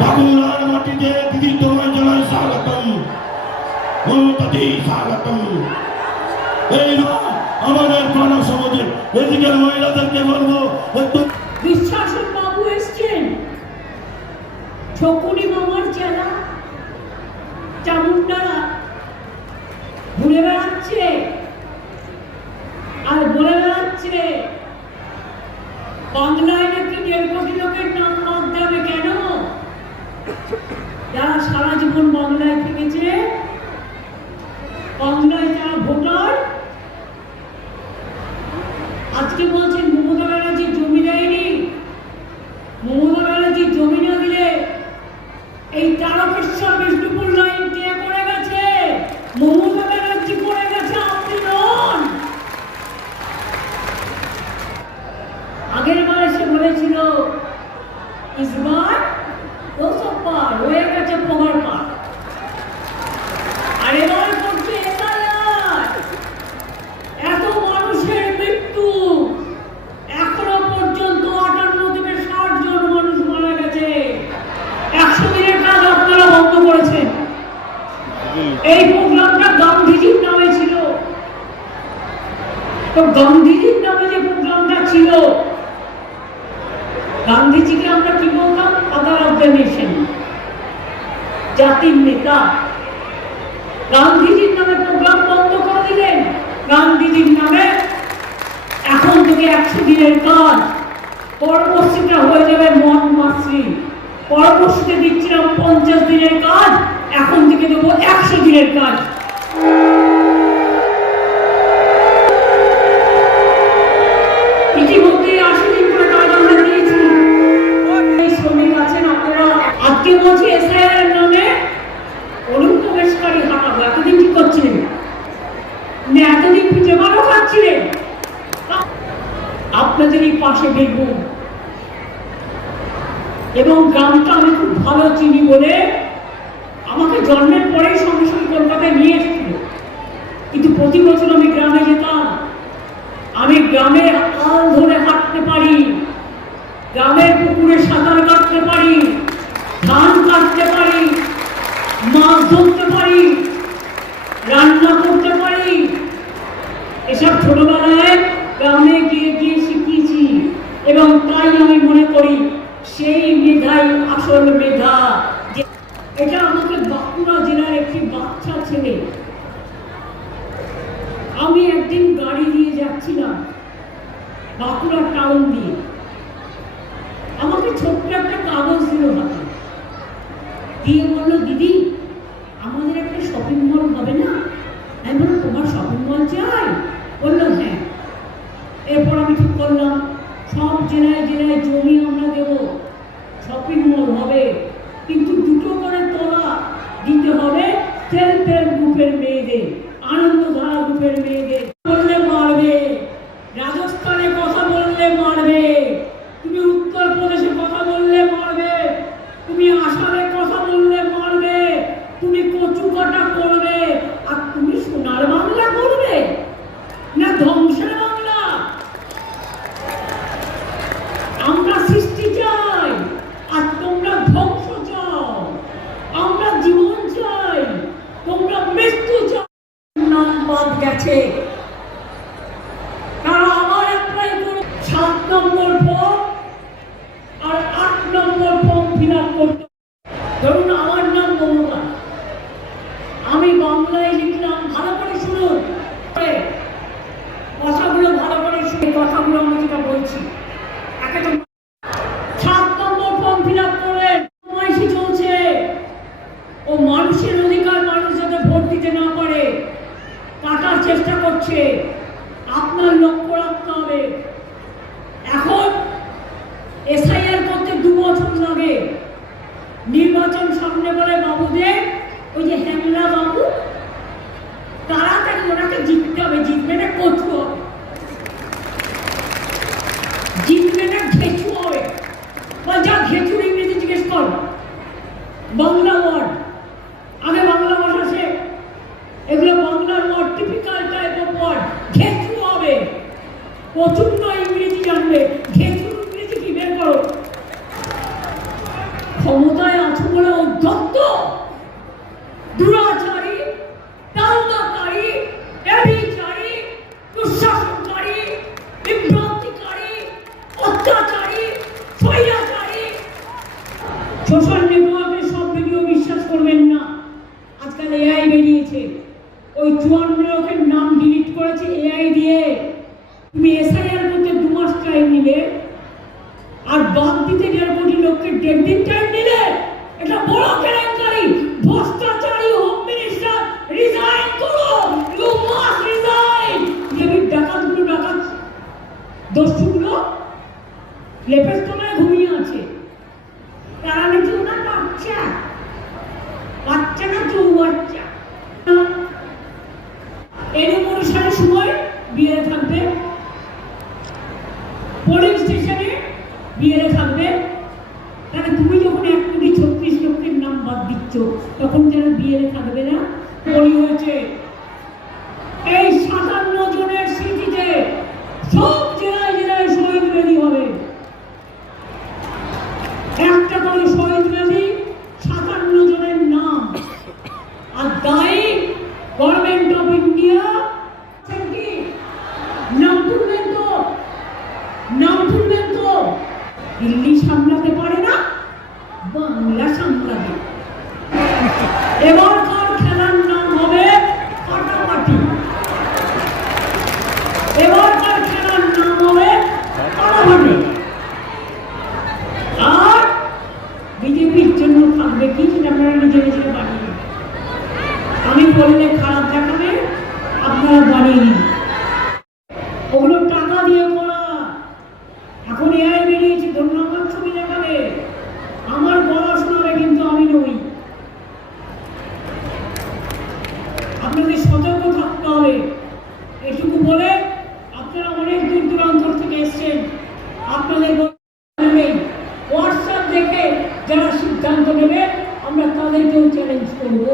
বাংলার মাটিতে দিদি তোমায় জানাই স্বাগতম, মমতাদি স্বাগতম। এই আমাদের কনক সমাজের এদিকের মহিলাদেরকে বলবো একটু বিশ্বাসের বাবু এসছেন, শকুনি মামার চেলা চামুন্ডারা ঘুরে বেড়াচ্ছে আর বলে বেড়াচ্ছে বাংলায় নাকি 1.5 কোটি লোকের নাম বাদ যাবে। কেন? যারা সারা জীবন বাংলায় থেকেছে, বাংলায় যারা ভোটার, আজকে বলছেন মমতা ব্যানার্জি জমি দেয়নি। মমতা ব্যানার্জি জমি না দিলে এই তারকেশ্বর বিষ্ণুপুর লাইন কে করে গেছে? মমতা ব্যানার্জি করে গেছে, আপনি নন। আগের বার এসে বলেছিল ইসবার 200 পার হয়ে গেছে, প্রমাণ পার। আর এবার করছে এত মানুষের মৃত্যু, এখনো পর্যন্ত 58 থেকে 60 জন মানুষ মারা গেছে। 100 দিনের কাজ আপনারা বন্ধ করেছেন। এই প্রোগ্রামটা গান্ধীজির নামে ছিল, তো গান্ধীজির নামে যে প্রোগ্রামটা ছিল, গান্ধীজিকে আমরা কি বললাম? ফাদার অফ দ্য নেশন, জাতির নেতা। গান্ধীজির নামে প্রোগ্রাম বন্ধ করে দিলেন। গান্ধীজির নামে এখন থেকে 100 দিনের কাজ, পরবর্তীটা হয়ে যাবে মনমাশ্রী। পরবর্তীতে দিচ্ছিলাম 50 দিনের কাজ, এখন থেকে দেবো 100 দিনের কাজ। ইতিমধ্যে 80 দিন করে কাজ আমরা দিয়েছি। এই শ্রমিক আছেন আপনারা, আজকে বলছি এসআইআর এর নামে অনুপ্রবেশকারী হাঁটাবো। এতদিন কি করছিলেন? এতদিন পিঠে মারও খাচ্ছিলেন। আপনাদেরই পাশে দেখব, এবং গ্রামটা আমি খুব ভালো চিনি বলে আমাকে জন্মের পরেই সঙ্গে সঙ্গে কলকাতায় নিয়ে এসেছিল। কিন্তু প্রতি বছর আমি গ্রামে যেতাম। আমি গ্রামের আল ধরে হাঁটতে পারি, গ্রামের পুকুরে সাঁতার কাটতে পারি, ধান কাটতে পারি, মাছ ধরতে পারি, রান্না করতে পারি। এসব ছোটবেলায় গ্রামে গিয়ে গিয়ে শিখিয়েছি, এবং তাই আমি মনে করি সেই মেধাই আসল মেধা। এটা আমাকে বাঁকুড়া জেলার একটি বাচ্চা ছেলে, আমি একদিন গাড়ি দিয়ে যাচ্ছিলাম বাঁকুড়া টাউন দিয়ে, আমাকে ছোট্ট একটা কাগজ দিল হাতে, দিয়ে বললো দিদি আমাদের একটা শপিং মল হবে না? আমি বললাম তোমার শপিং মল চাই? বললো হ্যাঁ। এরপর আমি ঠিক করলাম সব জেলায় জেলায় জমি আমরা দেব, শপিং মল হবে, কিন্তু 2টো করে তলা দিতে হবে সেলফ হেল্প গ্রুপের মেয়েদের, আনন্দধারা গ্রুপের মেয়েদের। বললে মারবে, রাজস্থানে কথা বললে মারবে, তুমি উত্তরপ্রদেশে কথা বললে মারবে, তুমি আসামে কথা বললে মারবে, তুমি কচু কাটা করবে, আর তুমি সোনার বাংলা করবে না ধ্বংসের বাংলা? আমরা সৃষ্টি চাই আর তোমরা ধ্বংস চাও। আমরা জীবন চাই, তোমরা মৃত্যু চাও। নাম বাদ গেছে, তারা আবার অ্যাপ্লাই করে 7 নম্বর ফর্ম আর 8 নম্বর ফর্ম ফিল আপ করতে। ধরুন আমার নাম মমতা, আমি বাংলায় লিখলাম, ভালো করে শুনুন, কথাগুলো ভালো করে শুনে, কথাগুলো আমি যেটা বলছি। 7 নম্বর ফর্ম ফিল আপ করবেন, সময়সী চলছে, ও মানুষের অধিকার মানুষ যাতে ভোট দিতে না পারে কাটার চেষ্টা করছে। আপনার লক্ষ্য রাখতে হবে। এখন এসআইআর করতে 2 বছর লাগে, নির্বাচন সামনে বলে বাবুদের, ওই যে হ্যাংলা বাবু, তাড়াতাড়ি ওনাকে জিততে হবে। জিতবে না কচু হবে, জিতবে না ঘেঁচু হবে। বা যা ঘেঁচুর ইংরেজি জিজ্ঞেস কর, বাংলা ওয়ার্ড, আগে বাংলা ভাষা শেখ, এগুলো বাংলার word, typical type of word. ঘেঁচু হবে, প্রচন্ড ইংরেজি জানবে, ঘেঁচুর ইংরেজি কি বের করো। ক্ষমতায় আছো বলে অধ্যত্ত, দুরাচারী, দাঙ্গাকারী, ব্যভিচারী, দুঃশাসনকারী, বিভ্রান্তিকারী, অত্যাচারী, স্বৈরাচারী। সোশ্যাল নেটওয়ার্কে সব ভিডিও বিশ্বাস করবেন না। আজকাল এআই বেরিয়েছে, ওই 54 লোকের নাম ডিলিট করেছে এআই দিয়ে। তুমি এসআইআর করতে 2 মাস টাইম নিলে, আর বাদ দিতে 1.5 কোটি লোককে 1.5 দিন টাইম নিলে। এটা বড় কেলেঙ্কারি, ভ্রষ্টাচারী। হোম মিনিস্টার, রিজাইন করো, ইউ মাস্ট রিজাইন। দেবীর ডাকাতগুলো, ডাকাত দস্যুগুলো লেপের তলায় ঘুমিয়ে আছে। তারা নাকি ওনার বাচ্চা, বাচ্চা না চৌ বাচ্চা। এরকম অনুষ্ঠানের সময় বিয়ে থাকবে, পোলিং স্টেশনে বিয়ে থাকবে। তাহলে তুমি যখন 1,36 লক্ষের নাম বাদ দিচ্ছ, তখন যারা বিয়ে থাকবে না? বলি হয়েছে এই 57 জনের স্মৃতিতে সব জেলায় জেলায় শহীদ বেদি হবে। একটা করে শহীদ বেদি, 57 জনের নাম। আর দায়ী গভর্নমেন্ট অফ ইন্ডিয়া। নাম তুলবেন তো, নাম তুলবেন তো। দিল্লি সামলাতে পারে না, বাংলা সামলাবে। এবারকার খেলার নাম হবে ফাটাফাটি। এবারকার খেলার নাম হবে ফাটাফাটি। আর বিজেপির জন্য থাকবে কি, সেটা আপনারা নিজে নিজে বানিয়ে, আমি বললে খারাপ দেখাবে, আপনারা বানিয়ে নিন। ওগুলো টাকা দিয়ে করা। এখন এআই বেরিয়েছে, ধন্যবাদ ছবি দেখাবে, আমার গলা শোনাবে, কিন্তু আমি নই। আপনাদের সতর্ক থাকতে হবে। এটুকু বলে, আপনারা অনেক দূর দূরান্ত থেকে এসছেন, আপনাদের হোয়াটসঅ্যাপ দেখে যারা সিদ্ধান্ত নেবে, আমরা তাদেরকেও চ্যালেঞ্জ করবো।